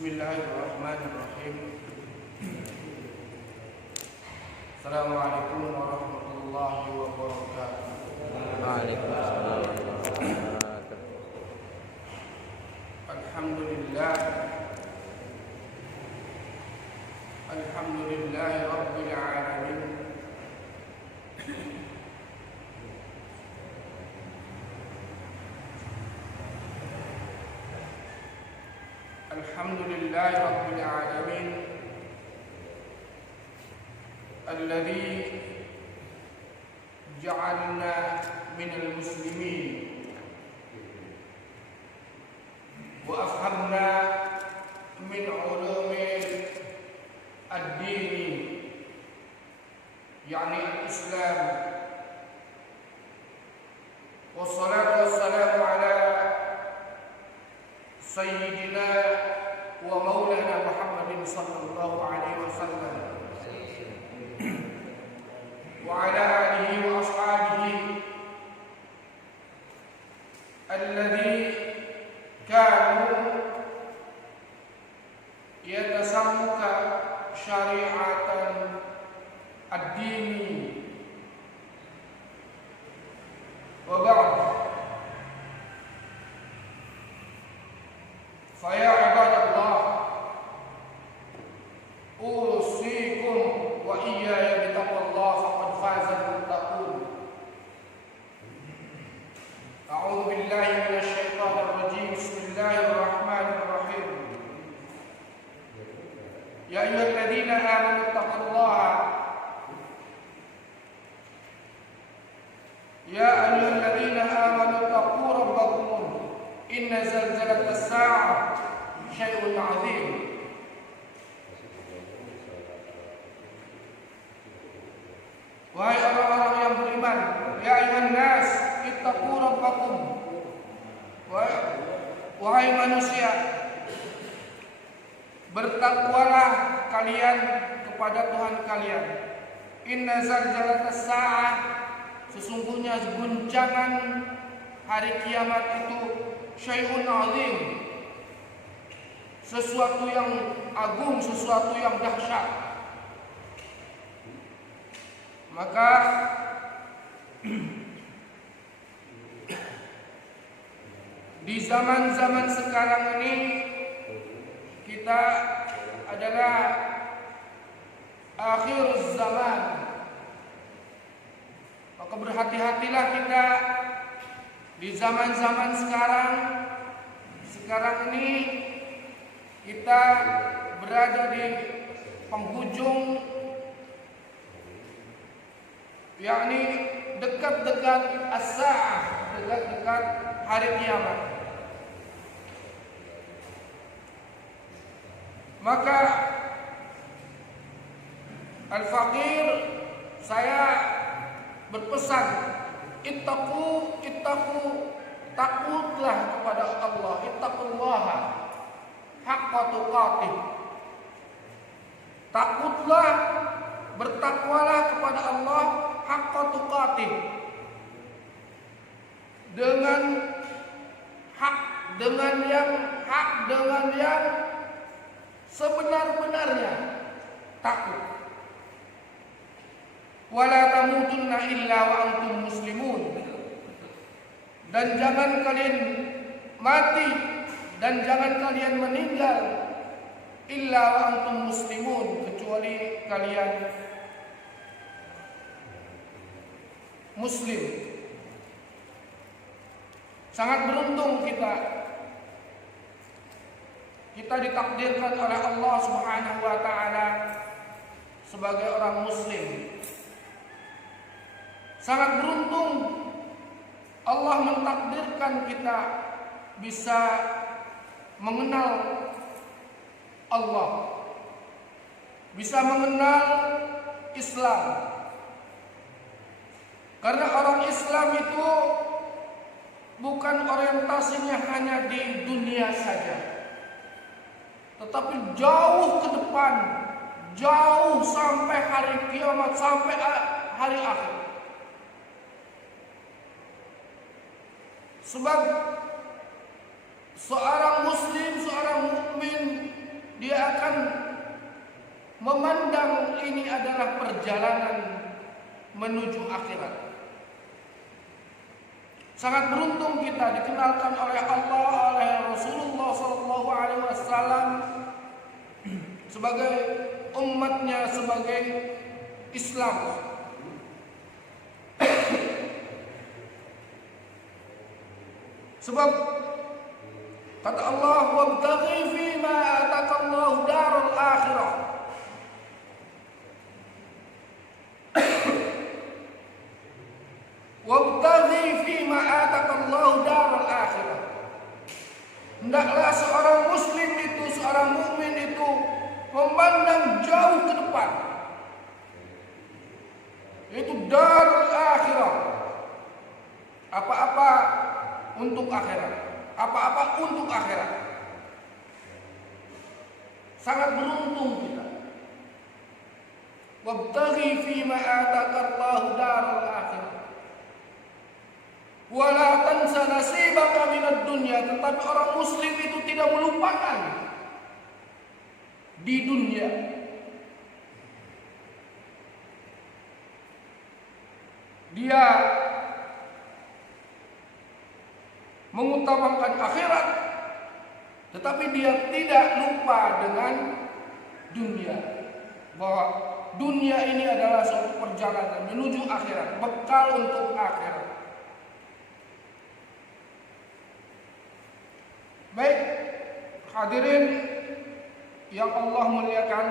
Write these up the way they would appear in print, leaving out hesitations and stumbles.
Bismillahirrahmanirrahim. Assalamualaikum warahmatullahi wabarakatuh. Waalaikumsalam warahmatullahi wabarakatuh. Alhamdulillah. Alhamdulillahi rabbil alamin. Alhamdulillahi rabbil alamin. Alladzi ja'alna minal muslimin wa afhamna min ulumil ad-dini yani al-Islam. Wassalatu wassalamu ala sayyidina wa maulana Muhammadin sallallahu alaihi wasallam wa ala alihi wa ashabihi alladhi kanu yatasammuka syari'atan ad-dini wa ba'd. Faya ibadallah, usikum wa iyaya bitaqwallah faqad fazal muttaqun. A'udzu billahi minasy syaithanir rajim. Bismillahirrahmanirrahim. Ya ayyuhalladzina amanu taqullaha Ya ayyuhalladzina amanu taqu rabbakum inna zalzalatas sa'ah syai'un 'adzim. Wahai orang-orang yang beriman, ya ayyuhan nas ittaqu rabbakum. Wahai manusia, bertakwalah kalian kepada Tuhan kalian. Inna zalzalatas sa'ah, sesungguhnya guncangan hari kiamat itu syai'un 'adzim, sesuatu yang agung, sesuatu yang dahsyat. Maka di zaman-zaman sekarang ini kita adalah akhir zaman. Maka berhati-hatilah kita di zaman-zaman sekarang ini kita berada di penghujung, yakni dekat-dekat as-sa'ah, dekat-dekat hari kiamat. Maka Al-Faqir, saya berpesan, ittaqu, takutlah kepada Allah, ittaqullaha haqqa tuqatih. Takutlah, bertakwalah kepada Allah haqqa tuqatih, dengan hak, dengan yang sebenar-benarnya takut. Wala tamutunna illa wa antum muslimun, dan jangan kalian mati dan jangan kalian meninggal illa wa antum muslimun, kecuali kalian muslim. Sangat beruntung kita ditakdirkan oleh Allah Subhanahu wa taala sebagai orang muslim. Sangat beruntung Allah mentakdirkan kita bisa mengenal Allah, bisa mengenal Islam. Karena orang Islam itu bukan orientasinya hanya di dunia saja, tetapi jauh ke depan, jauh sampai hari kiamat, sampai hari akhir. Sebab seorang muslim, seorang mukmin memandang ini adalah perjalanan menuju akhirat. Sangat beruntung kita dikenalkan oleh Allah, oleh Rasulullah SAW sebagai umatnya, sebagai Islam. Sebab kata Allah, wabtaghi fima atakallahu darul akhirah. Wabtaghi fima atakallahu darul akhirah. Hendaklah seorang muslim itu, seorang mukmin itu memandang jauh ke depan, yaitu darul akhirah. Apa-apa untuk akhirat, apa-apa untuk akhirat. Sangat beruntung kita. Wabtaghi fima atakallahu darul akhirah. Wala tansa nasibaka minad dunya. Tetapi orang muslim itu tidak melupakan di dunia. Dia mengutamakan akhirat, tetapi dia tidak lupa dengan dunia. Bahwa dunia ini adalah suatu perjalanan menuju akhirat, bekal untuk akhirat. Baik, hadirin yang Allah muliakan,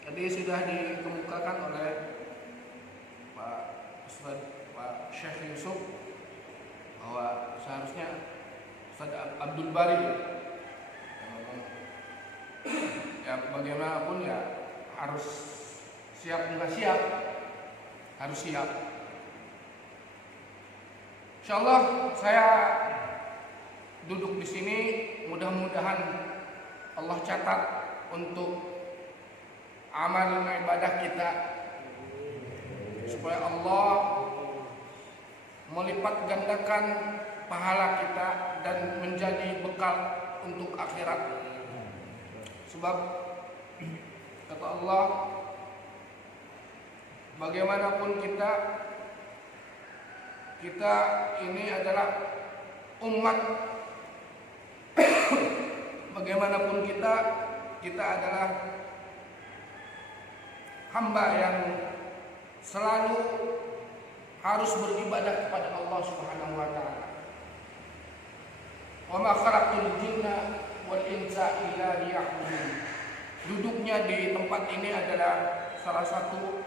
tadi sudah dikemukakan oleh Pak Ustaz, Pak Syekh Yusuf, bahwa seharusnya Ustaz Abdul Bari ya bagaimanapun ya harus siap nggak siap, harus siap. Insyaallah saya duduk di sini, mudah-mudahan Allah catat untuk amal ibadah kita, supaya Allah melipat gandakan pahala kita dan menjadi bekal untuk akhirat. Sebab kata Allah, bagaimanapun kita ini adalah umat, bagaimanapun kita adalah hamba yang selalu harus beribadah kepada Allah Subhanahu wa taala. Wa ma khalaqtul jinna wal insa illa liya'budun. Duduknya di tempat ini adalah salah satu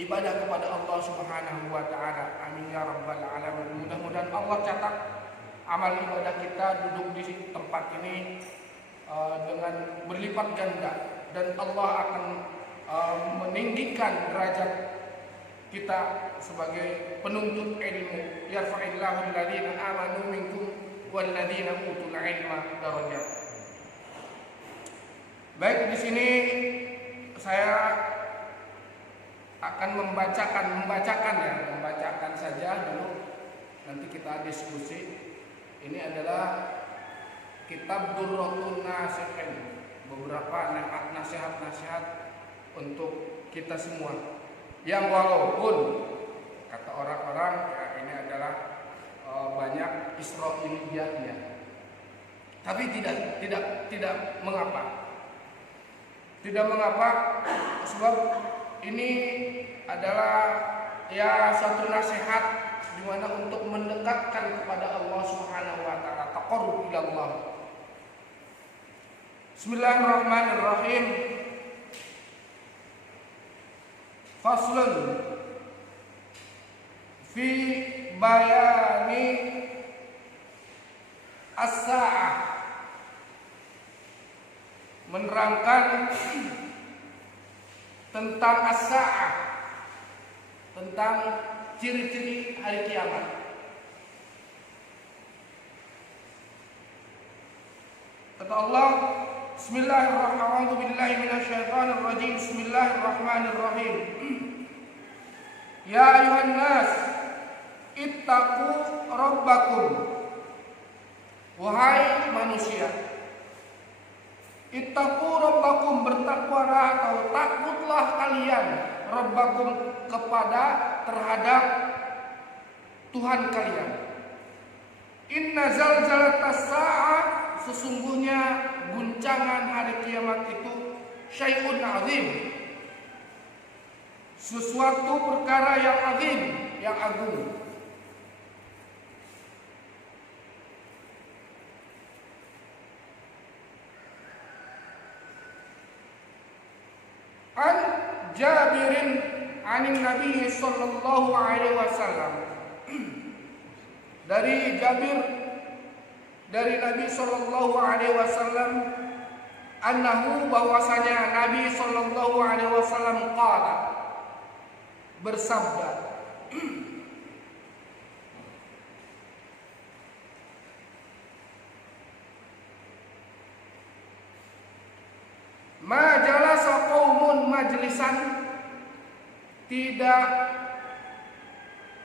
ibadah kepada Allah Subhanahu wa taala. Amin ya rabbal alamin. Mudah-mudahan Allah catat amal ibadah kita duduk di tempat ini dengan berlipat ganda, dan Allah akan meninggikan derajat kita sebagai penuntut ilmu. Yarfa'illahu alladziina aamanu minkum walladziina utul ilma darajat. Baik, di sini saya akan membacakan saja dulu, nanti kita diskusi. Ini adalah kitab Durratun Nasihin, beberapa nasihat-nasihat untuk kita semua, yang walaupun kata orang-orang ya ini adalah banyak Israiliyatnya, tapi tidak mengapa. Tidak mengapa, sebab ini adalah ya suatu nasihat di mana untuk mendekatkan kepada Allah Subhanahu wa taala, taqarrub ila Allah. Bismillahirrahmanirrahim. Faslun fi bayani as-sa'ah, menerangkan tentang as-sa'ah, tentang ciri-ciri hari kiamat. Kata Allah, Bismillahirrahmanirrahim. Bismillahirrahmanirrahim. Ya ayuhan nas, ittaqu rabbakum. Wahai manusia, Ittaqu rabbakum, bertakwalah atau takutlah kalian rabbakum kepada terhadap Tuhan kalian. Inna zalzalatas sa'ah, sesungguhnya guncangan hari kiamat itu syai'un azim, sesuatu perkara yang azim, yang agung. An Jabirin anin Nabi sallallahu alaihi wasallam, dari Jabir dari Nabi sallallahu alaihi wasallam, annahu, bahwasanya Nabi sallallahu alaihi wasallam qala, bersabda, ma jalasa qaumun majlisan, tidak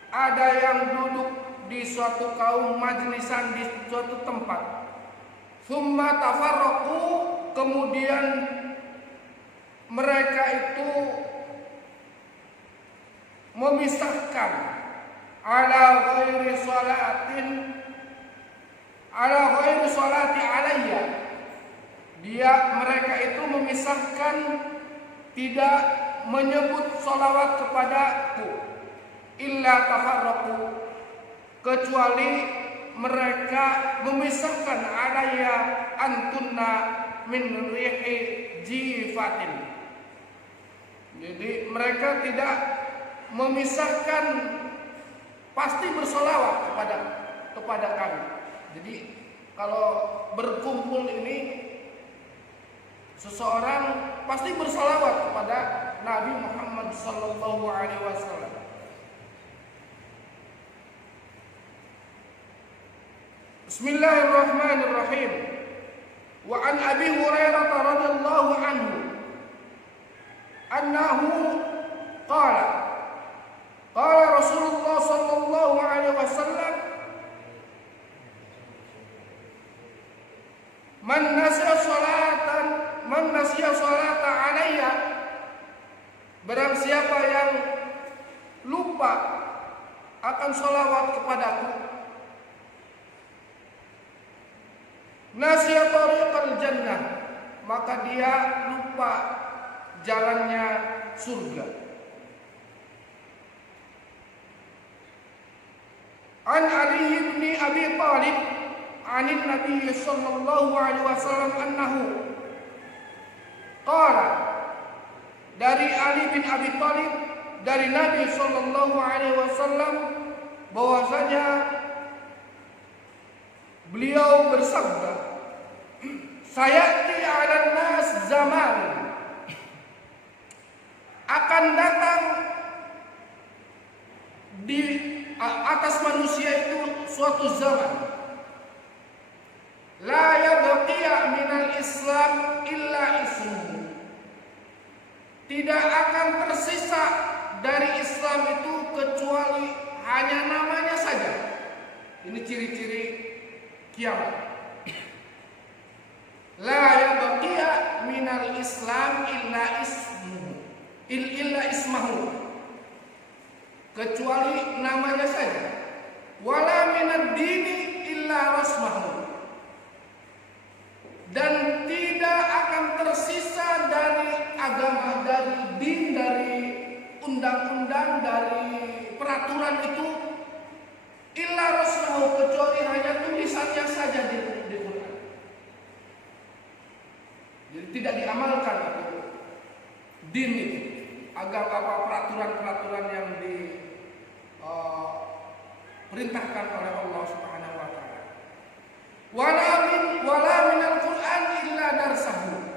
ada yang duduk di suatu kaum majlisan, di suatu tempat, thumma tafarraqu, kemudian mereka itu memisahkan, ala ghairi salati alayya, mereka itu memisahkan, tidak menyebut salawat kepadaku, illa tafarraqu, kecuali mereka memisahkan, alayya antunna min rihi jifatin. Jadi mereka tidak memisahkan, pasti bersolawat kepada kami. Jadi kalau berkumpul ini, seseorang pasti bersolawat kepada Nabi Muhammad sallallahu alaihi wasallam. Bismillahirrahmanirrahim. Wa an Abi Hurairah radhiyallahu anhu annahu qala qala Rasulullah sallallahu alaihi wasallam, man nasiya salata alayya, barang siapa yang lupa akan salawat kepadaku, nasiya tariqal jannah, maka dia lupa jalannya surga. An Ali bin Abi Thalib anin Nabi sallallahu alaihi wasallam annahu qala, dari Ali bin Abi Thalib dari Nabi sallallahu alaihi wasallam bahwasanya beliau bersabda, sayati 'alan nas zaman, akan datang di atas manusia itu suatu zaman, la yabqiya minal Islam illa ismuhu, tidak akan tersisa dari Islam itu kecuali hanya namanya saja. Ini ciri-ciri kiamat. La yabqiya minal Islam illa ismuhu, kecuali namanya saja. Wala minad dini illa rasmahu, dan tidak akan tersisa dari agama, dari din, dari undang-undang, dari peraturan itu, illa rasmahu, kecuali hanya tulisannya saja di Quran. Jadi tidak diamalkan itu din itu, agama, peraturan-peraturan yang diperintahkan oleh Allah Subhanahu wa taala. Wala minal Quran illa darsahu,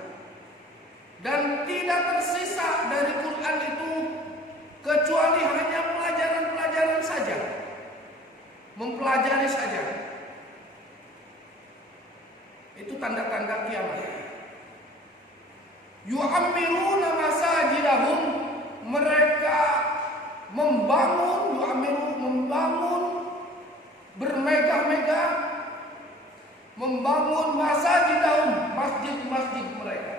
dan tidak tersisa dari Quran itu kecuali hanya pelajaran-pelajaran saja, mempelajari saja. Itu tanda-tanda kiamat. Yu'ammiruna masajidahum, mereka membangun bermegah-megah membangun masajidahum, masjid-masjid mereka.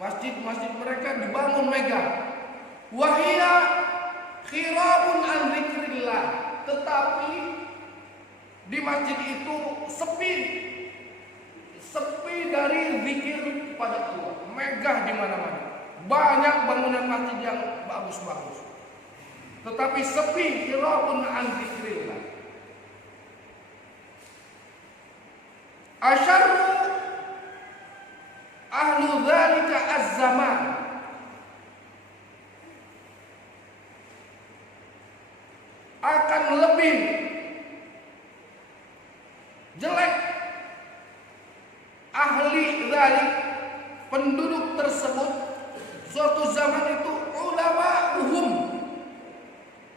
Masjid-masjid mereka dibangun megah. Wahia khirabun an dzikrillah, tetapi di masjid itu sepi dari zikir kepada Allah. Megah di mana-mana. Banyak bangunan masjid yang bagus-bagus, tetapi sepi, khirabun an dzikrillah. Asyarru ahlu dzalika az-zaman, akan lebih jelek ahli dzalik, penduduk tersebut suatu zaman itu,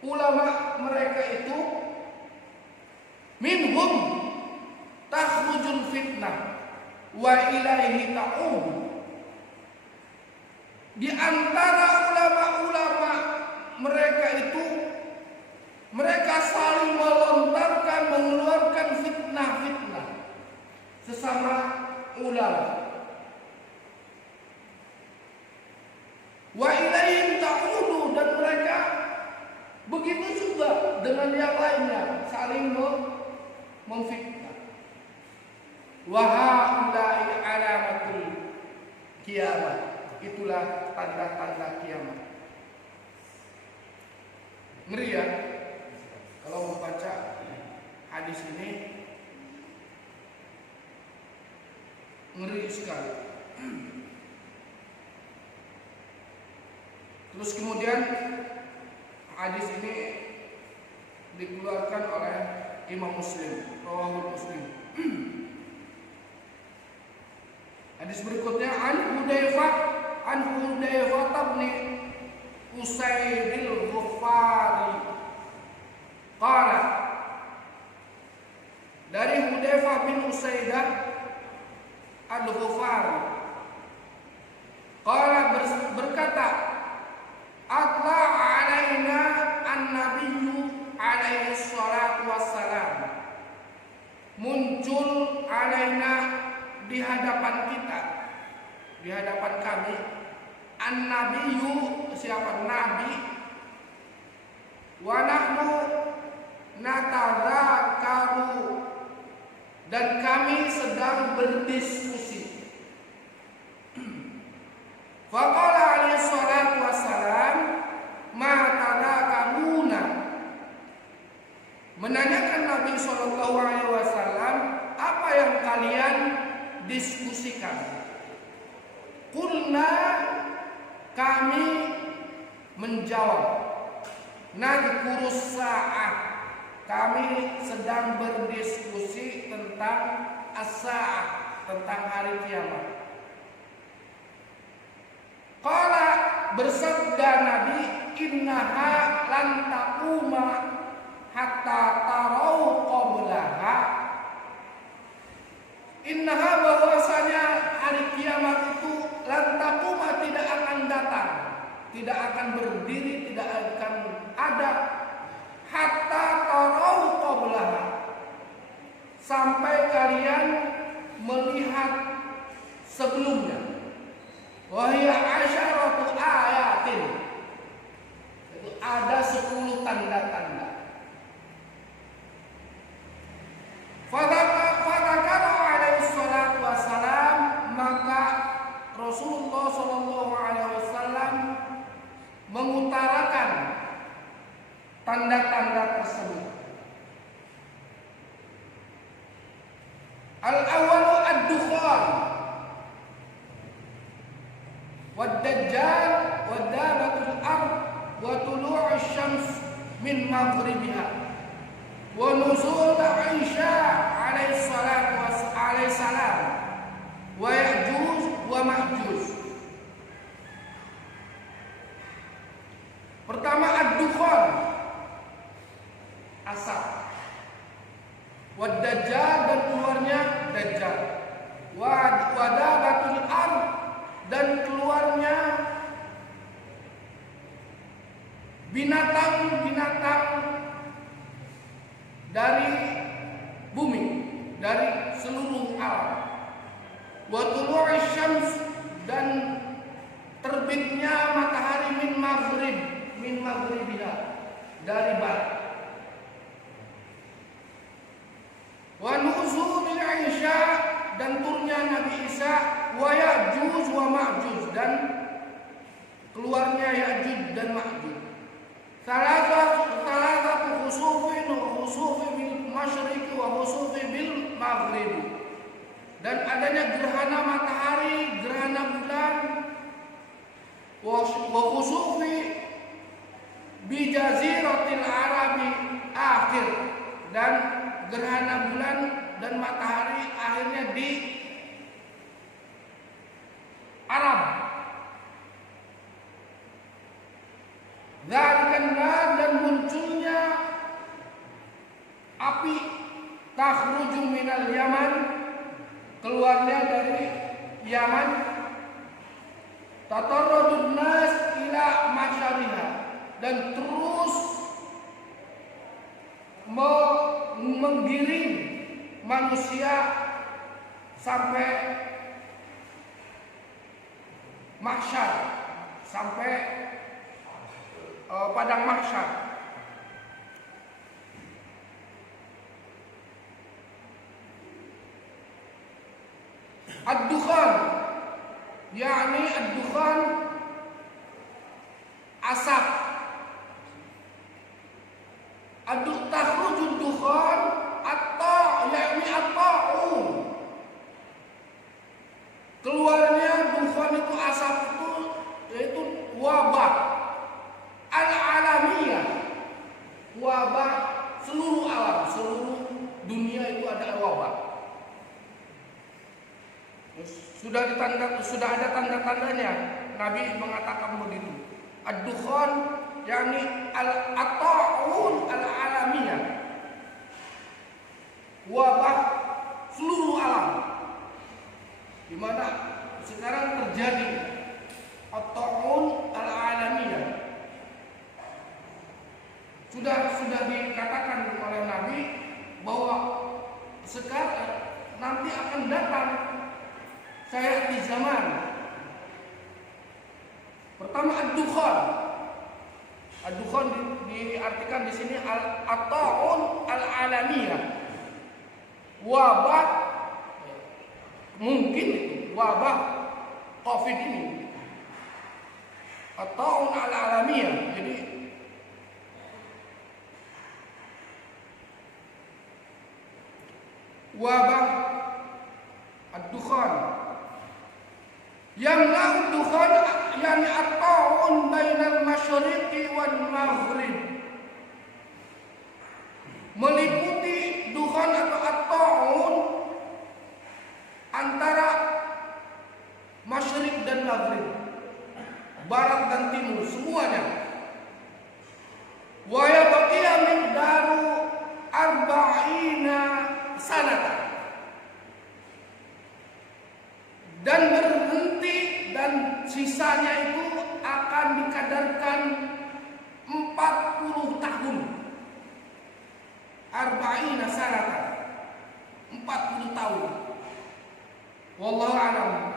ulama mereka itu, minhum takhrujul fitnah wa ilaihi ta'ud, di antara ulama-ulama mereka itu, mereka saling melontarkan, mengeluarkan fitnah-fitnah sesama ulama. Wa ilaihim ta'udu, dan mereka begitu juga dengan yang lainnya, saling memfitnah. Wa haula'i alamatul kiamat, itulah tanda-tanda kiamat. Ngeri ya kalau membaca hadis ini, ngeri sekali. Terus kemudian hadis ini dikeluarkan oleh Imam Muslim, rawahul Muslim. Hadis berikutnya, an Hudzaifah bin Usaid al-Ghifari qala, dari Hudzaifah bin Usaidah al-Ghifari qala, berkata, atla alaina an-nabiyyu alaihi salatu wassalam, muncul alaina, di hadapan kita, di hadapan kami, an-nabiyyu, siapa nabi, wa nahnu natadzakaru, dan kami sedang berdiskusi. Faqala alaihi salatu wassalam, ma tadzakaruna, menanyakan Nabi sallallahu alaihi wasallam, apa yang kalian diskusikan? Qulna, kami menjawab, nadhkurus sa'ah, kami sedang berdiskusi tentang as-sa'ah, tentang hari kiamat. Qala, bersabda Nabi, innaha lan taquma hatta tarau qablaha, innaha, bahwasanya hari kiamat itu, lan taquma, tidak akan datang, tidak akan berdiri, tidak akan ada, hatta tarau qablaha, sampai kalian melihat sebelumnya. Wahia asyaratu ayatin, itu ada 10 tanda-tanda. Fadzakara alaihi salatu wassalam, maka Rasulullah sallallahu alaihi wasallam mengutarakan tanda-tanda tersebut. Al-awwalu ad-dukhan wad-dajjal wad-dabatul ard wa tulu'u syams min maghribiha wa nuzul Isa alaihi salam wa Ya'juj wa Ma'juj. Pertama, ad-dukhan, asap, wad-dajjal, dan keluarnya dajjal, wa dabatul ard, dan keluarnya binatang-binatang dari bumi. dari seluruh alam. Wa tulu'i syams, dan terbitnya matahari min maghribiha, dari barat. Wa nuzulil Isya, dan turunnya Nabi Isa. Wa Ya'juj wa Ma'juj, dan keluarnya Ya'juj dan Ma'juj. Salasatu khusufin bil masyriqi wa khusufin bil maghribi, dan adanya gerhana matahari, gerhana bulan, wa khusufi bi jaziratil arabi akhir, dan gerhana bulan dan matahari akhirnya di Arab. Dan munculnya api, takhruju minal Yaman, keluarnya dari Yaman, tatarradun nas ila masyariha, dan terus menggiring manusia sampai mahsyar, sampai padang mahsyar. Ad-dukhan, yakni ad-dukhan, asap. Takhruju dukhan yakni at-ta'un. Keluarnya dukhan itu, asap itu, yaitu wabah al-alamiyah, wabah seluruh alam, seluruh dunia itu ada wabah. Sudah ada tanda-tandanya. Nabi mengatakan begitu. Ad-dukhan yakni at-ta'un al-alamiyah, wabah seluruh alam, di mana sekarang terjadi at-ta'un al-alamiyah. Sudah dikatakan oleh Nabi bahwa sekarang nanti akan datang saya di zaman. Pertama ad-dukhan. Ad-dukhan diartikan di sini at-ta'un al-alamiyah, wabah, mungkin wabah Covid ini, at-ta'un al-alamiyah. Jadi wabah ad-dukhan. Yang dukhan yani at-ta'un bainal masyriqi wal maghrib, meliputi dukhan atau at-ta'un antara masyriq dan maghrib, barat dan timur, semuanya. Wa yabqiya miqdaru arba'ina sanatan, dan berhenti, dan sisanya itu akan dikadarkan 40 tahun. Arba'ina sanatan, 40 tahun. Wallahu a'lam.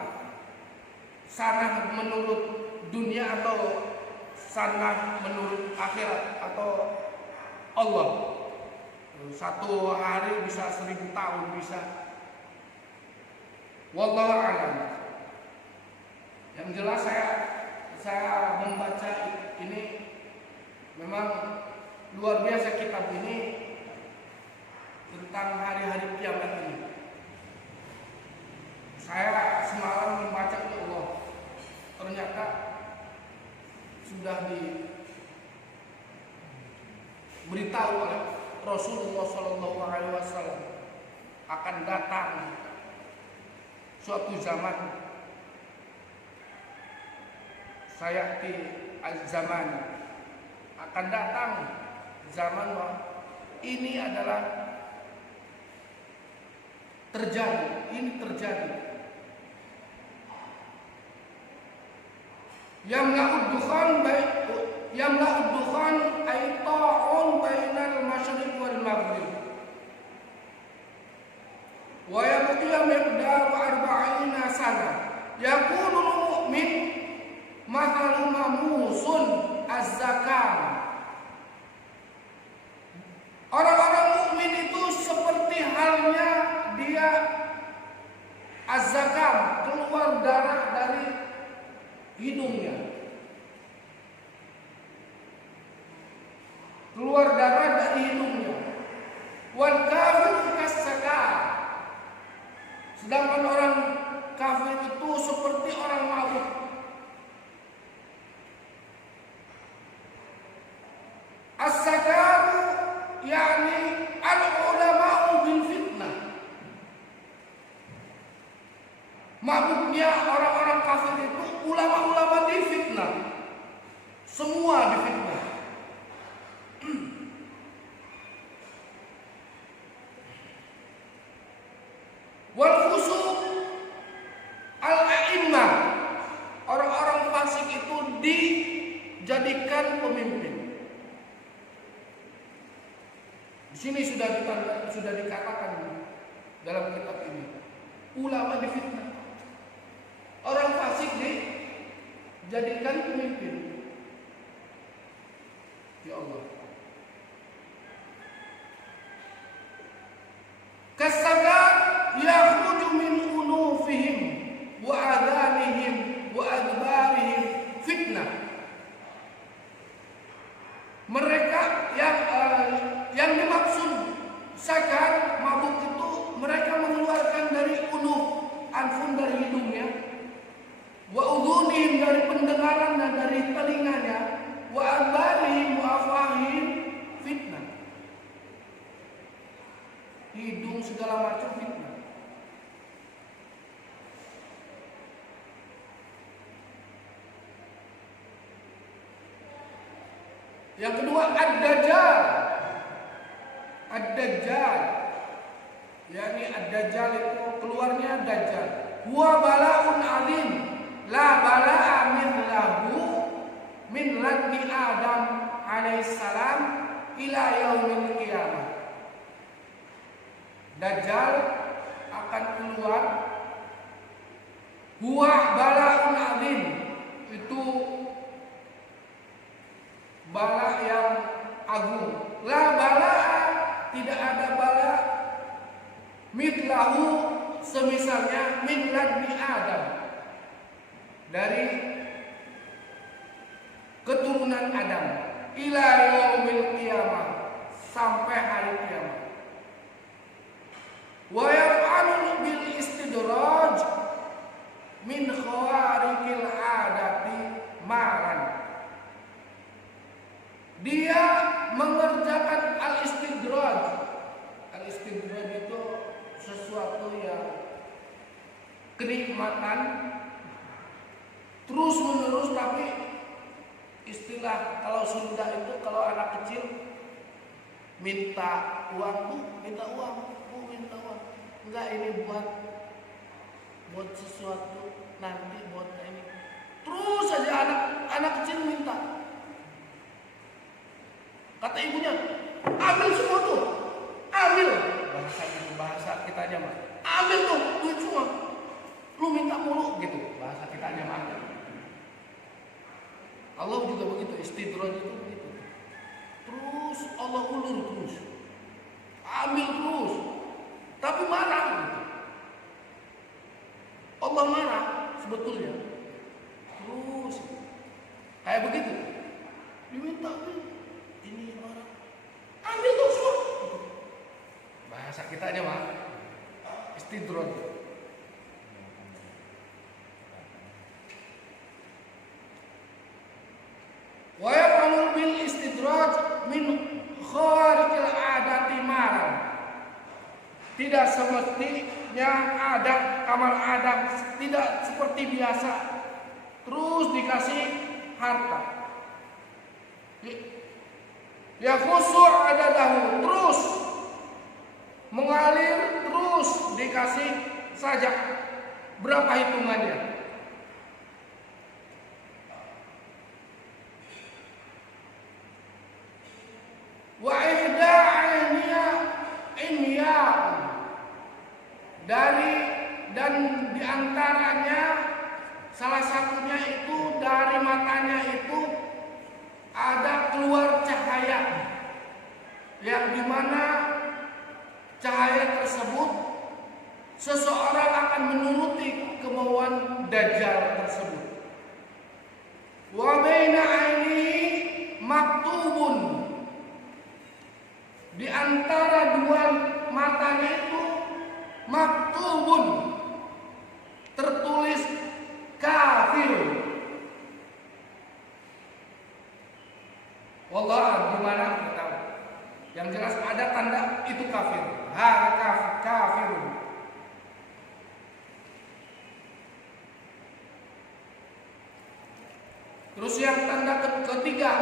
Sanah menurut dunia atau sanah menurut akhirat atau Allah. Satu hari bisa 1000 tahun bisa. Wallahu a'lam. Yang jelas saya membaca ini memang luar biasa, kitab ini tentang hari-hari kiamat ini. Saya semalam membaca, ya Allah, ternyata sudah diberitahu oleh Rasulullah SAW akan datang suatu zaman, sayati az-zaman, akan datang zaman ini adalah terjadi, ini terjadi. Yamla'ud dukhan ay ta'un bainal masyriq wal maghrib. wa yabqiya miqdaru arba'ina sana yakunul mu'min mathalu mamusun az-zakam. Orang-orang mukmin itu seperti halnya dia az-zakam, keluar darah dari hidungnya. Keluar darah dari hidungnya. Wal kafir kas-sakar. Sedangkan orang kafir itu seperti orang mabuk. As-sakar yakni al-ulama'u bil fitnah. Mabuknya orang-orang kafir itu ulama-ulama difitnah. Semua difitnah. Wal fusuq al-a'immah. Orang-orang fasik itu dijadikan pemimpin. Di sini sudah dikatakan dalam kitab ini. Ulama difitnah. Orang fasik dijadikan pemimpin. Ya Allah. Kasagar yakhruju min unufihim wa adhanihim wa adbarihim fitnah. Mereka yang dimaksud sakar mabuk itu mereka mengeluarkan dari unuf anfun dari hidungnya, wa udhunihim dari pendengaran dan dari telinganya, wa adbarihim wa afahihim fitnah. Hidung segala macam fitnah. Yang kedua ad-dajjal. Ad-dajjal. yakni ad-dajjal itu keluarnya dajjal. Huwa bala'un 'adzim la bala'a mithlahu min ladni Adam alaihissalam ila yaumil qiyamah. Dajjal akan keluar. Huwa bala'un 'adzim, itu bala yang agung. La bala, tidak ada bala mitlahu semisalnya min ladni Adam, dari keturunan Adam, ila yaumil qiyamah, sampai hari kiamat. Wa yaf'alu bil istidraj min khawariqil adati maran. Dia mengerjakan al-istidraj. Al-istidraj itu sesuatu yang kenikmatan terus menerus, tapi istilah kalau Sunda itu kalau anak kecil minta uang, minta uang, minta uang. Enggak, ini buat sesuatu nanti, buat ini. Terus saja anak kecil minta. Kata ibunya, ambil semua tuh, ambil. Bahasa kita aja mah, ambil tuh duit semua. Lu minta mulu gitu, bahasa kita aja mah. Allah juga begitu, istidraj itu begitu. Terus Allah ulur terus, ambil terus, tapi marah gitu. Allah marah sebetulnya. Terus kayak begitu, diminta ini orang, ambil tuh semua. Bahasa kita aja mah, istidraj. Wa yaqulu bil istidraj min khariqil adati maran. Tidak semestinya ada kamar adat, tidak seperti biasa. Terus dikasih harta. Ya khusu' adadahu, terus mengalir, terus dikasih saja. Berapa hitungannya? Wa ihda'aniya imya, dan diantaranya salah satunya itu dari matanya itu ada keluar cahaya, yang dimana cahaya tersebut seseorang akan menuruti kemauan Dajjal tersebut. Wa baina ainihi maktubun, di antara dua matanya itu maktubun, tertulis kafir. Wallah, gimana kita tahu. Yang jelas ada tanda itu kafir. Kafir. Terus yang tanda ketiga,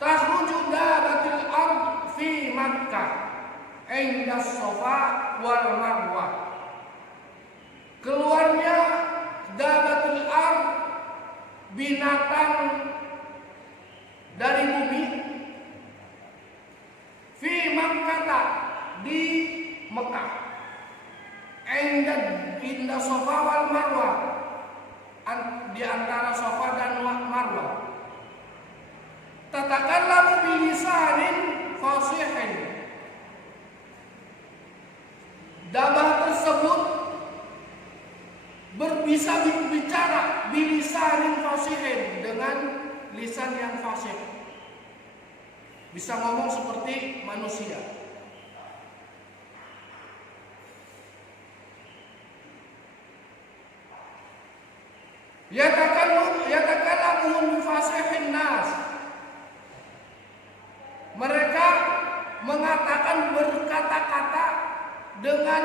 takhruju dabatil ard fi Makkah inda Safa wal Marwah. Keluarnya dabatil ard, binatang dari bumi, fi Makkah, di Mekah, inda Safa wal Marwah, di antara Safa dan Marwah. Tatakallamu bilisanin fasihin, dabah tersebut bisa berbicara bilisanin fasihin, dengan lisan yang fasih, bisa ngomong seperti manusia. Yatakallamu bifasihin nas, mereka mengatakan, berkata-kata dengan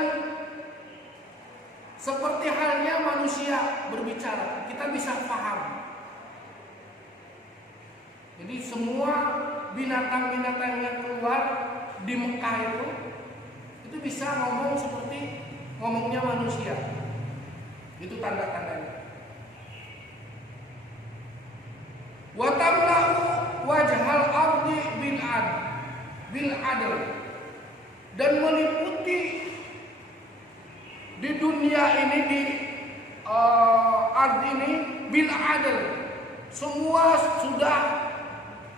seperti halnya manusia berbicara, kita bisa paham. Jadi semua binatang-binatang yang keluar di Mekah itu bisa ngomong seperti ngomongnya manusia. Itu tanda-tandanya. Wa tamla'u wajhal ardi bil adl, dan meliputi di dunia ini, di ard ini, bil adl, semua sudah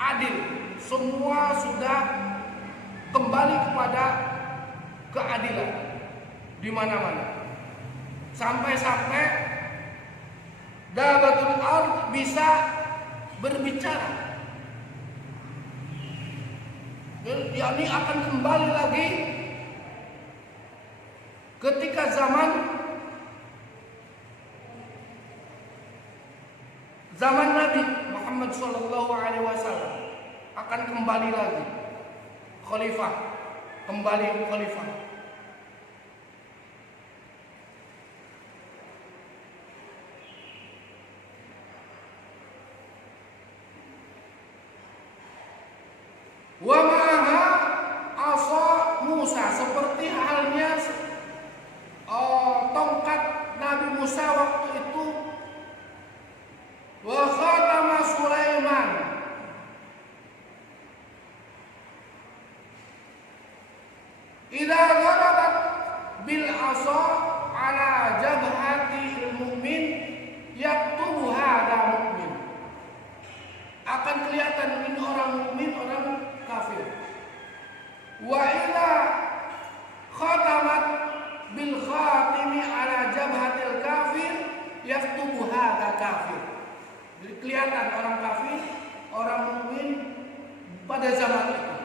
adil, semua sudah kembali kepada keadilan di mana-mana. Sampai-sampai dabatul ard bisa berbicara, yakni akan kembali lagi ketika zaman Nabi Muhammad SAW akan kembali lagi khalifah. Wa ma'aha asa Musa, seperti halnya tongkat Nabi Musa waktu itu. Wa khatama Sulaiman, idza gharabat bil asa ala jabhati mu'min yaktubu hadha mu'min, akan kelihatan ini orang mukmin, orang kafir. Wa idza khatamat bil khatimi ala jabhatil kafir yaktubu hadha kafir. Jadi kelihatan orang kafir, orang mukmin pada zaman itu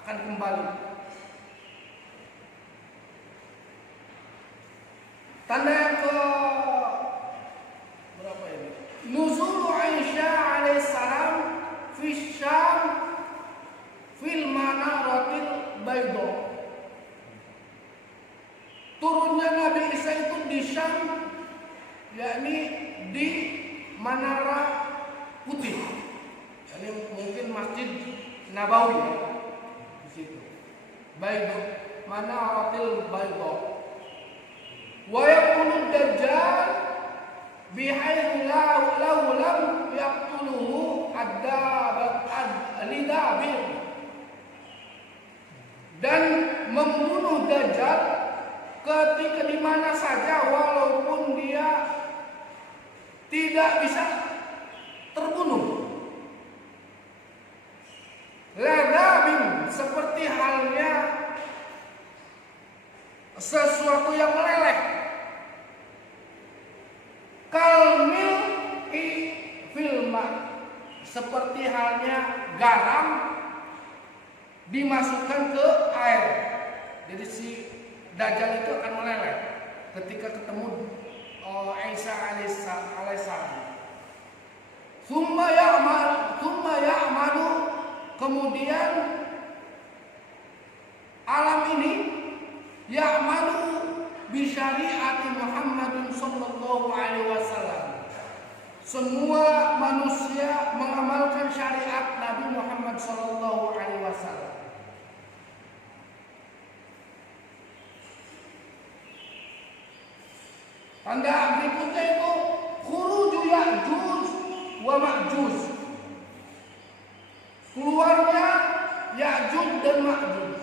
akan kembali. Tanda yang ke berapa ini? Nuzul Aisyah alaihissalam fi Syam fil manaratil bayda. Turunnya Nabi Isa itu di Syam, yakni di Menara Putih. Ini mungkin Masjid Nabawi di situ. Bayda, Manaratil Bayda. Wa yakunu Dajjal bihaitsu law lam yaqtuluhu lidabir, dan membunuh Dajjal ketika di mana saja walaupun dia tidak bisa terbunuh. Ladabin, seperti halnya sesuatu yang meleleh. Kalmil filma, seperti halnya garam dimasukkan ke air. Jadi si Dajjal itu akan meleleh ketika ketemu Isa alaihissalam. Tsumma ya'malu, kemudian alam ini ya'malu bi syariati Muhammadin sallallahu alaihi wasallam. Semua manusia mengamalkan syariat Nabi Muhammad sallallahu alaihi wasallam. Tanda berikutnya itu khuruju Ya'juj wa Ma'juj. Keluarnya Ya'juj dan Ma'juj.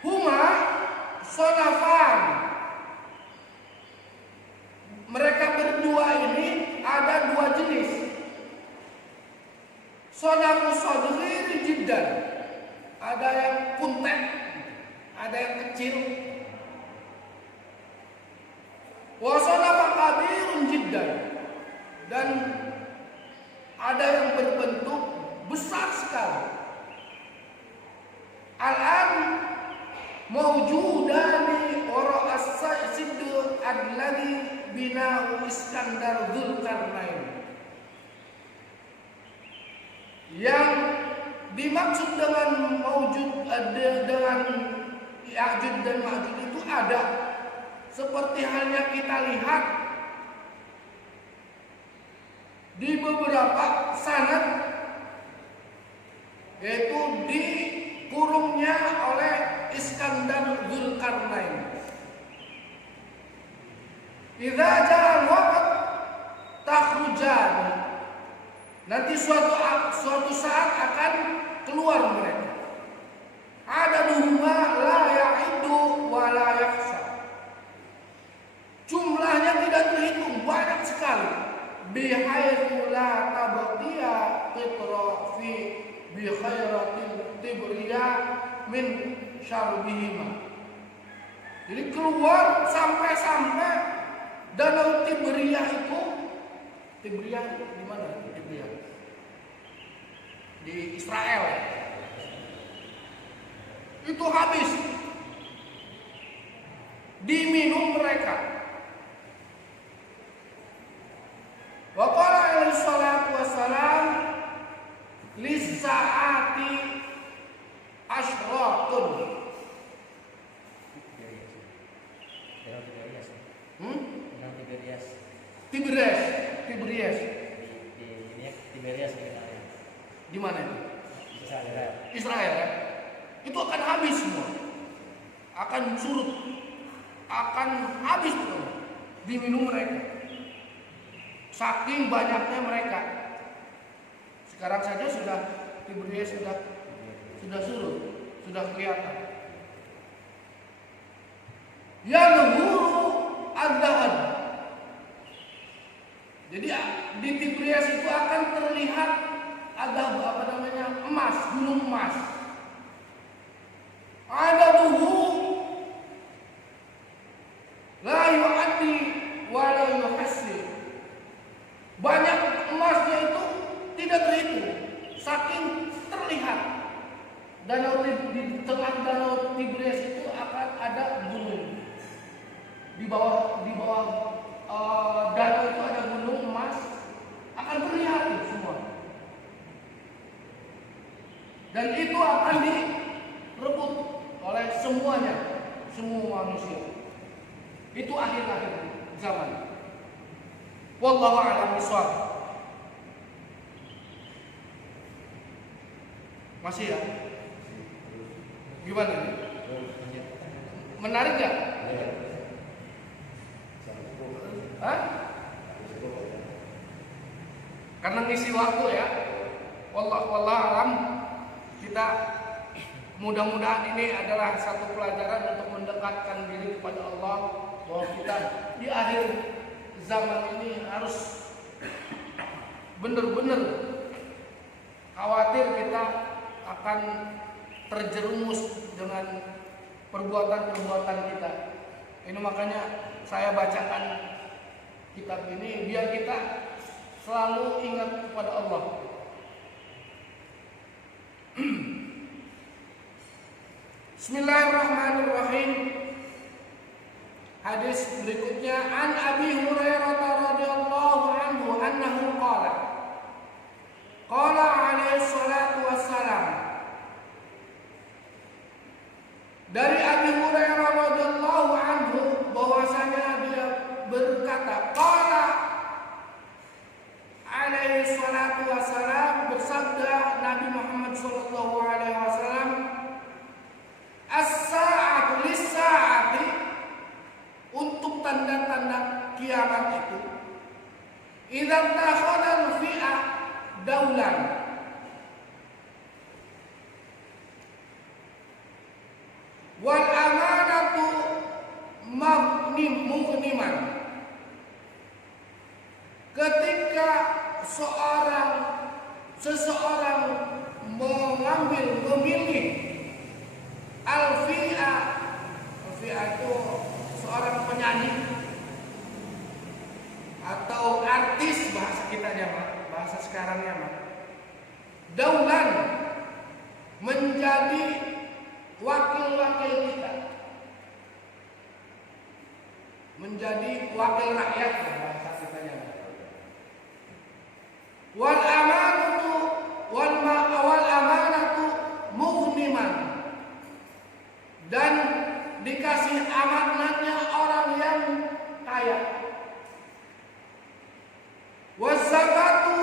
Huma sonafan. Mereka berdua ini ada dua jenis. Sonafu sodri jiddan. Ada yang punten, ada yang kecil. Wasonafa kabirun jiddan, dan ada yang berbentuk besar sekali. Al-an mawjudani ra'as siddu alladhi binahu Iskandar Dzulkarnain. Yang dimaksud dengan mawjud dengan Ya'juj dan Ma'juj itu ada, seperti halnya kita lihat di beberapa sanad, yaitu dikurungnya oleh Iskandar Dzulkarnain. Idza ja'al waqt takhrujan, nanti suatu saat akan keluar mereka. Adaduhuma la ya'idu wa la yahsa. Jumlahnya tidak terhitung, banyak sekali. Bihaitsu la tabqiya qitra fi bi khairatin tibriya min syarbihima. Jadi keluar sampai danau Tiberia itu, Tiberia di mana? Tiberia di Israel. Itu habis diminum mereka. Wa qala alaihi salatu wassalam lis-sa'ati asyratun. Tiberias. Di mana itu? Israel ya. Itu akan habis semua. Akan surut. Akan habis betul. Diminum mereka. Saking banyaknya mereka. Sekarang saja sudah Tiberias sudah surut, sudah kelihatan. Yanhuru ad-dahab. Jadi di Tiberias itu akan terlihat ada emas, gunung emas. Ada duhu la yu'addi wa la yuhassi. Banyak emasnya itu tidak terhitung, saking terlihat. Di tengah danau Tiberias itu akan ada gunung. Di bawah danau itu ada gunung emas, akan terlihat semua. Dan itu akan direbut oleh semuanya, semua manusia. Itu akhir-akhir zaman. Wallahu a'lam bishawab. Masih ya? Gimana nih? Menarik gak? Hah? Karena ngisi waktu ya. Wallahu a'lam. Kita Mudah-mudahan ini adalah satu pelajaran untuk mendekatkan diri kepada Allah, bahwa kita di akhir zaman ini harus benar-benar khawatir kita akan terjerumus dengan perbuatan-perbuatan kita. Ini makanya saya bacakan kitab ini biar kita selalu ingat kepada Allah. Bismillahirrahmanirrahim. Hadis berikutnya, an Abi Hurairah radhiyallahu anhu annahu qala alaihi salatu wassalam. Dari Abi Hurairah radhiyallahu anhu bahwasanya dia berkata, qala alaihi salatu wassalam, bersabda Nabi Muhammad sallallahu alaihi wasallam, as-sa'atu lis-sa'ati, untuk tanda-tanda kiamat itu, idza takhadal fi'ah daulan, wal amanatu mughniman, ketika seseorang memilih al-fi'ah itu seorang penyanyi atau artis, bahasa kitanya mah, bahasa sekarangnya mah, daulan, menjadi wakil-wakil kita, menjadi wakil rakyat, bahasa kitanya mah. Wal amanatu mughniman, dan dikasih amanatnya orang yang kaya. Wazakatu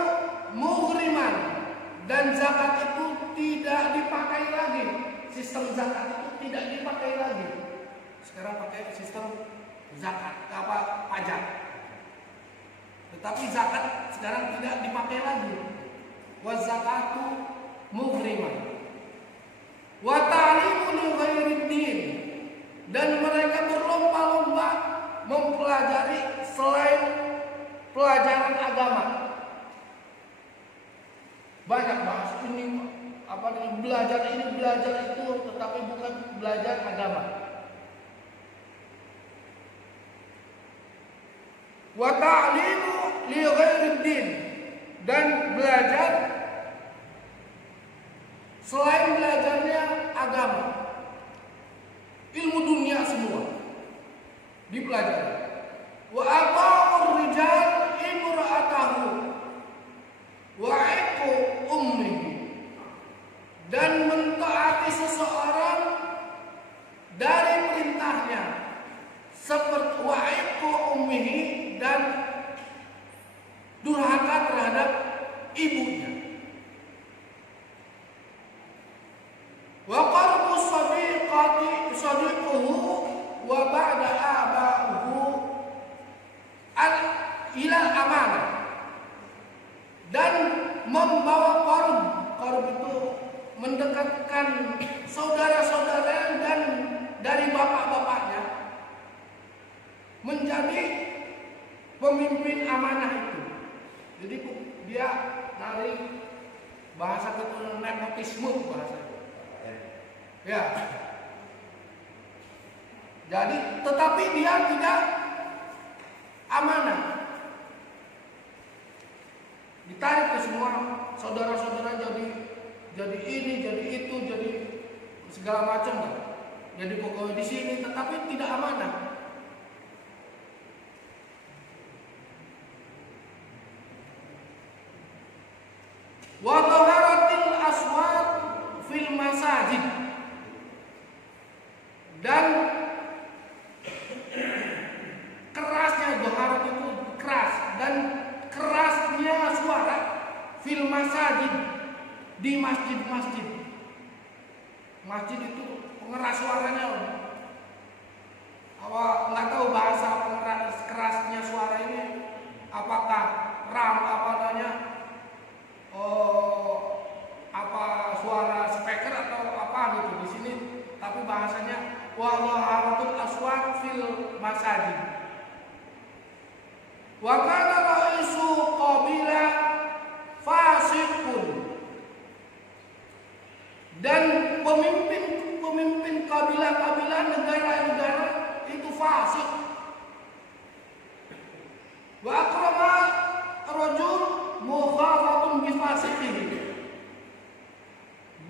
mughriman, dan zakat itu tidak dipakai lagi. Sistem zakat itu tidak dipakai lagi. Sekarang pakai sistem zakat pajak. Tetapi zakat sekarang tidak dipakai lagi. Wazakatu mughriman. Wa ta'limu li ghairi din, dan mereka berlomba-lomba mempelajari selain pelajaran agama. Banyak bahas ini, belajar ini, belajar itu, tetapi bukan belajar agama. Wa ta'limu li ghairi din, dan belajar selain belajarnya agama, ilmu dunia semua dipelajari. Wa aqamur rijal imra'atahu wa iqu ummihi, dan mentaati seseorang dari perintahnya, seperti wa iqu ummihi, dan durhaka terhadap ibunya. Wa qarbu sadiquhu wa ba'da aba'uhu ilal amanah, dan membawa qarb itu mendekatkan saudara-saudara dan dari bapak-bapaknya menjadi pemimpin amanah itu. Jadi dia narik, bahasa keturunan nepotisme bahasa. Ya. Jadi tetapi dia tidak amanah. Ditarik ke semua saudara-saudara jadi ini, jadi itu, jadi segala macam lah. Jadi pokoknya di sini, tetapi tidak amanah. Wa dhaharatil aswat fil masajid, dan kerasnya dhaharat itu keras, dan kerasnya suara fil masajid, di masjid-masjid. Masjid itu pengeras suaranya. Nggak tahu bahasa pengeras kerasnya suara ini apakah suara speaker atau apa gitu di tapi bahasanya wa dhaharatul aswat fil masajid. Wa kana raisu qabila fasiqun, dan pemimpin kabilah-kabilah, negara-negara itu fasik. Wa akrama rajul mukhafatun bi fasiqihi,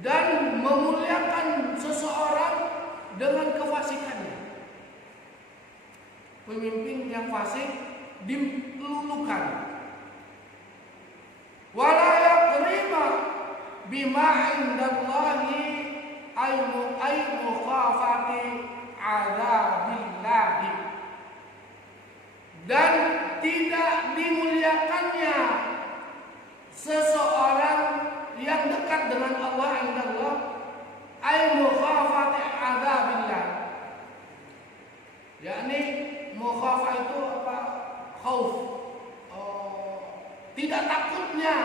dan memuliakan seseorang dengan kefasikannya. Pemimpin yang fasik dilulukan. Wala yaqrima bima indallahi ay mukhafati adzabillahi, dan tidak dimuliakannya seseorang yang dekat dengan Allah indallah ay mukhafati adzabillah, yakni mukhafah itu apa? Khauf, tidak takutnya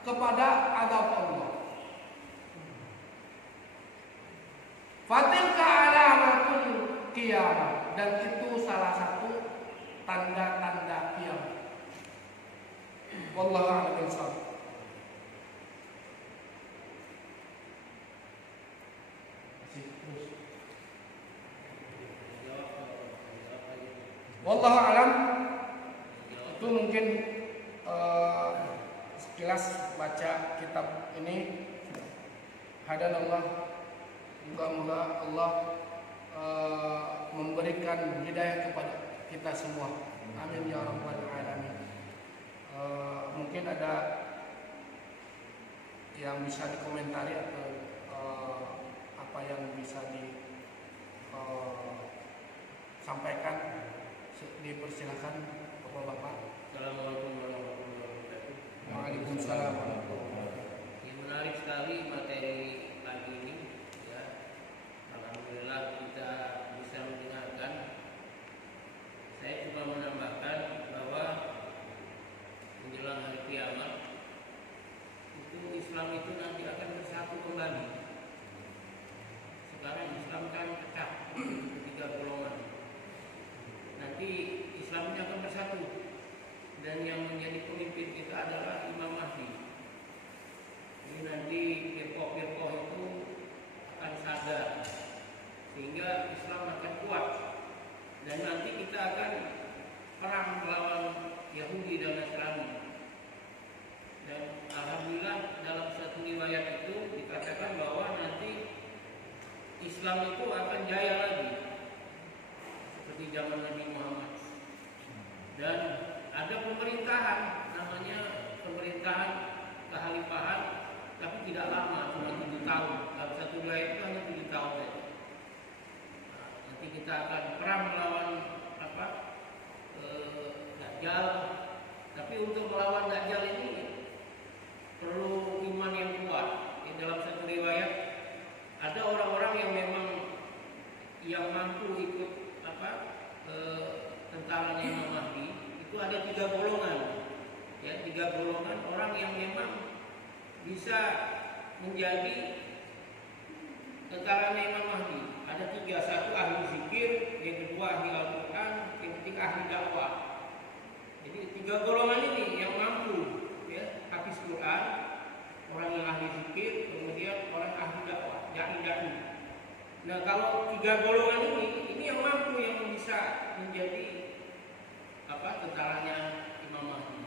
kepada azab Allah. Fatilka alamatul qiyamah, dan itu salah satu tanda-tanda kiamat. Wallahu a'lam bishawab. Wallahu a'lam. Itu mungkin sekilas baca kitab ini. Hadanallah, moga-moga Allah memberikan hidayah kepada kita semua. Amin ya rabbal alamin. Mungkin ada yang bisa dikomentari atau apa yang bisa disampaikan, dipersilakan Bapak-bapak. Assalamualaikum warahmatullahi wabarakatuh. Waalaikumsalam warahmatullahi wabarakatuh. Ini menarik sekali materi pagi ini, ya. Alhamdulillah kita bisa mendengarkan. Saya cuma menambahkan bahwa menjelang hari kiamat itu Islam itu nanti akan bersatu kembali. Sekarang Islam kan pecah 3 golongan. Nanti Islamnya akan bersatu, dan yang menjadi pemimpin kita adalah Imam Mahdi. Ini nanti firqah-firqah itu akan sadar, sehingga Islam akan kuat, dan nanti kita akan perang melawan Yahudi dan Nasrani. Dan alhamdulillah dalam satu riwayat itu dikatakan bahwa nanti Islam itu akan jaya lagi seperti zaman Nabi Muhammad. Dan ada pemerintahan, namanya pemerintahan kekhalifahan, tapi tidak lama, cuma 7 tahun. Dalam satu riwayat itu hanya 7 tahun saja. Nanti kita akan perang melawan Dajjal. Tapi untuk melawan Dajjal ini perlu iman yang kuat. Dalam satu riwayat ada orang-orang yang memang yang mampu ikut tentaranya Imam Mahdi. Itu ada 3 golongan, ya, 3 golongan orang yang memang bisa menjadi tentaranya Imam Mahdi. Ada 3, satu ahli zikir, yang kedua ahli Al-Quran, yang ketiga ahli dakwah. Jadi 3 golongan ini yang mampu, ya, hafiz Quran, orang yang ahli zikir, kemudian orang ahli dakwah, dai. Nah, kalau 3 golongan ini yang mampu, yang bisa menjadi tentaranya Imam Mahdi.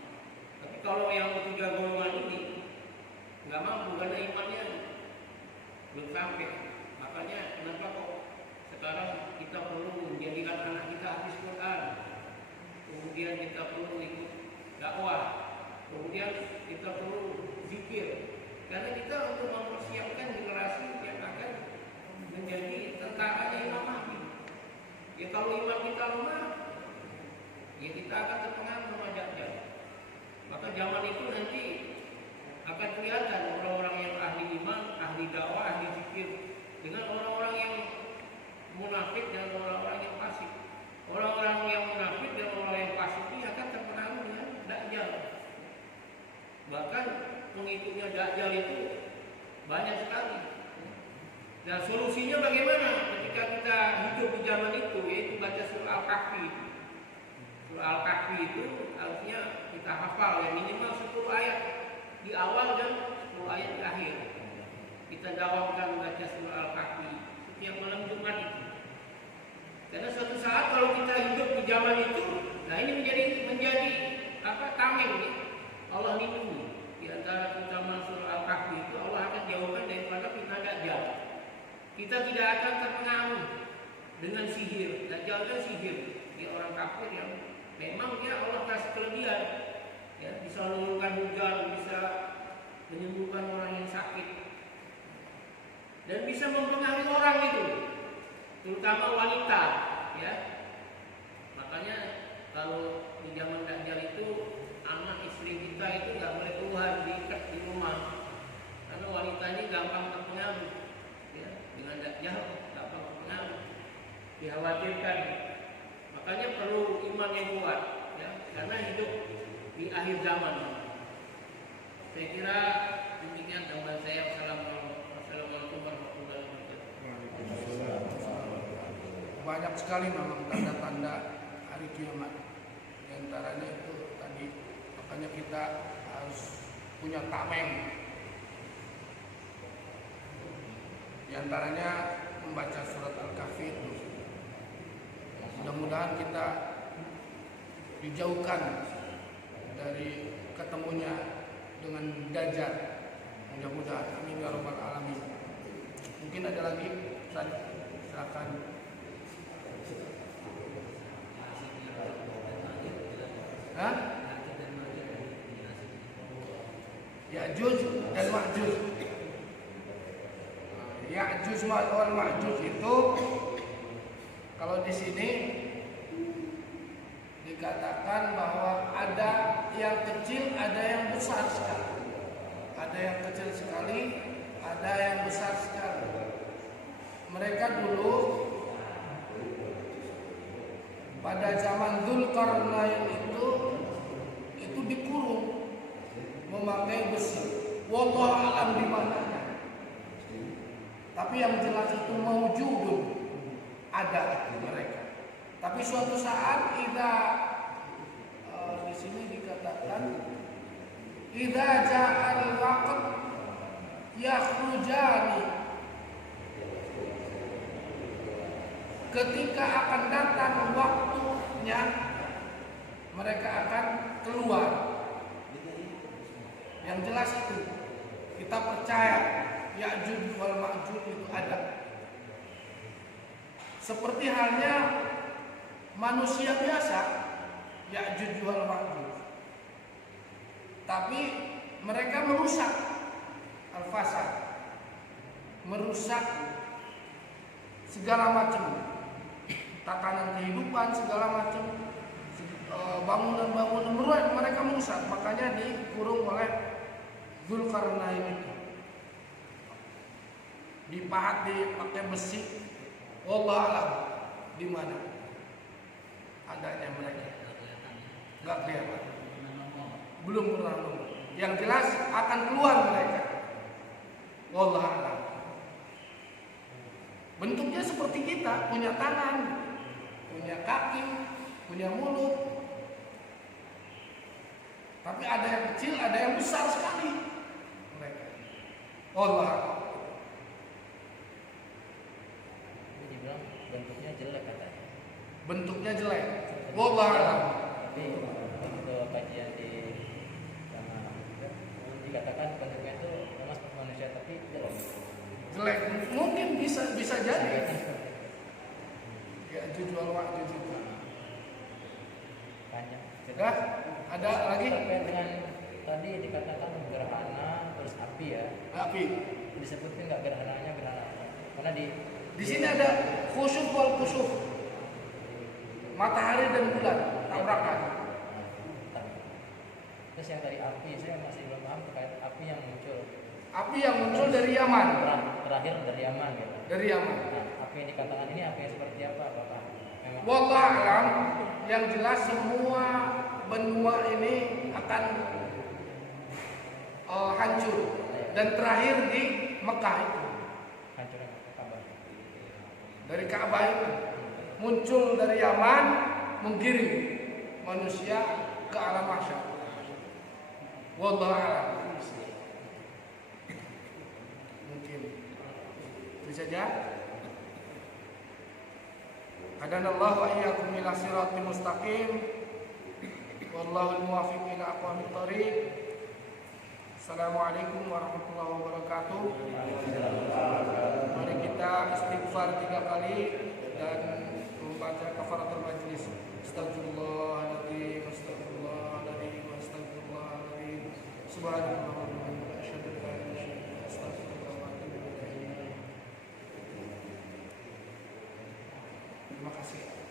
Tapi kalau yang 3 golongan ini nggak mampu karena imannya belum sampai. Makanya kenapa kok sekarang kita perlu menjadikan anak kita hafiz Quran, kemudian kita perlu ikut dakwah, kemudian kita perlu zikir, karena kita untuk mempersiapkan generasi yang akan menjadi tentaranya Imam Mahdi. Ya kalau iman kita lemah, ya kita akan terpengaruh sama Dajjal. Maka zaman itu nanti akan kelihatan orang-orang yang ahli iman, ahli dakwah, ahli zikir, dengan orang-orang yang munafik dan orang-orang yang fasik. Orang-orang yang munafik dan orang yang fasik ini akan terpengaruh dengan Dajjal. Bahkan pengikutnya Dajjal itu banyak sekali. Nah, solusinya bagaimana ketika kita hidup di zaman itu, yaitu baca surah Al-Kahfi. Surah Al-Kahfi itu harusnya kita hafal ya, minimal 10 ayat di awal dan 10 ayat di akhir. Kita dawamkan baca surah Al-Kahfi setiap malam Jumat itu. Karena suatu saat kalau kita hidup di zaman itu, nah ini menjadi tameng ya. Allah lindungi. Di antara keutamaan surah Al-Kahfi itu Allah akan jauhkan daripada fitnah Dajjal. Kita tidak akan terpengaruh dengan sihir. Dajjal kan sihir. Dia orang kafir yang memang dia Allah kasih kelebihan. Ya, bisa menurunkan hujan, bisa menyembuhkan orang yang sakit. Dan bisa mempengaruhi orang itu, terutama wanita, ya. Makanya kalau di zaman Dajjal itu anak istri kita itu nggak boleh keluar, diikat di rumah, karena wanita ini gampang terpengaruh, ya. Dengan Dajjal gampang terpengaruh, dikhawatirkan. Makanya perlu iman yang kuat, ya, karena hidup di akhir zaman. Saya kira demikian tambahan saya. Wassalamualaikum warahmatullahi wabarakatuh. Banyak sekali memang tanda-tanda hari kiamat. Di antaranya itu tadi, makanya kita harus punya tameng. Di antaranya membaca surat Al-Kahfi itu. Mudah-mudahan kita dijauhkan dari ketemunya dengan Dajjal. Mudah-mudahan, amin ya rabbal alamin. Mungkin ada lagi, Ustaz, silakan. Hah? Ya'juj dan Ma'juj. Ya'juj wal Ma'juj itu kalau di sini dikatakan bahwa ada yang kecil, ada yang besar sekali. Ada yang kecil sekali, ada yang besar sekali. Mereka dulu pada zaman Dzulqarnain itu dikurung memakai besi. Wallahu a'lam di mana. Tapi yang jelas itu maujudun, ada mereka. Tapi suatu saat di sini dikatakan idza ja'al waqt yakhrujani, ketika akan datang waktunya mereka akan keluar. Yang jelas itu kita percaya Ya'juj wal Ma'juj itu ada. Seperti halnya manusia biasa, Ya'juj wal Ma'juj. Tapi mereka merusak al-fasad, merusak segala macam tatanan kehidupan, segala macam bangunan-bangunan mereka merusak. Makanya dikurung oleh Dzulqarnain itu, dipahat, dipakai besi. Wallahu a'lam di mana adanya mereka, nggak kelihatan, belum pernah nemu. Yang jelas akan keluar mereka. Wallahu a'lam. Bentuknya seperti kita, punya tangan, punya kaki, punya mulut. Tapi ada yang kecil, ada yang besar sekali mereka. Wallahu a'lam. Dibilang bentuknya jelek katanya. Bentuknya jelek. Wallahu a'lam. Tapi waktu kajian di sana dikatakan bentuknya itu memang seperti manusia tapi jelek. Jelek, mungkin bisa jadi. Ya, jual waktu juga. Banyak. Ya, ada lagi? Terkait dengan tadi dikatakan gerhana terus api ya. Api. Disebutkan nggak gerhananya gerhana? Karena Di sini ada khusuf wal khusuf. Matahari dan bulan tabrakan. Terus yang dari api, saya masih belum paham terkait api yang muncul. Api yang muncul dari Yaman. Terakhir dari Yaman gitu. Dari Yaman. Nah, api yang dikatakan ini api yang seperti apa, Bapak? Memang Wallahu a'lam. Yang jelas semua benua ini akan hancur dan terakhir di Mekah itu. hancur Mekah. dari Ka'bah itu muncul dari Yaman menggiring manusia ke alam mahsyar. Wallahu a'lam. Mungkin itu saja. Hadanallahu wa iyyakum ila siratal mustaqim. Wallahu al-muwaffiq ila aqwamit thoriq. Assalamualaikum warahmatullahi wabarakatuh. Mari kita istighfar 3 kali dan membaca kafaratul majlis. Astagfirullahaladzim, astagfirullahaladzim, astagfirullahaladzim. Subhanallah wa bihamdihi, asyhadu an la ilaha illa anta, astaghfiruka wa atubu ilaik. Terima kasih.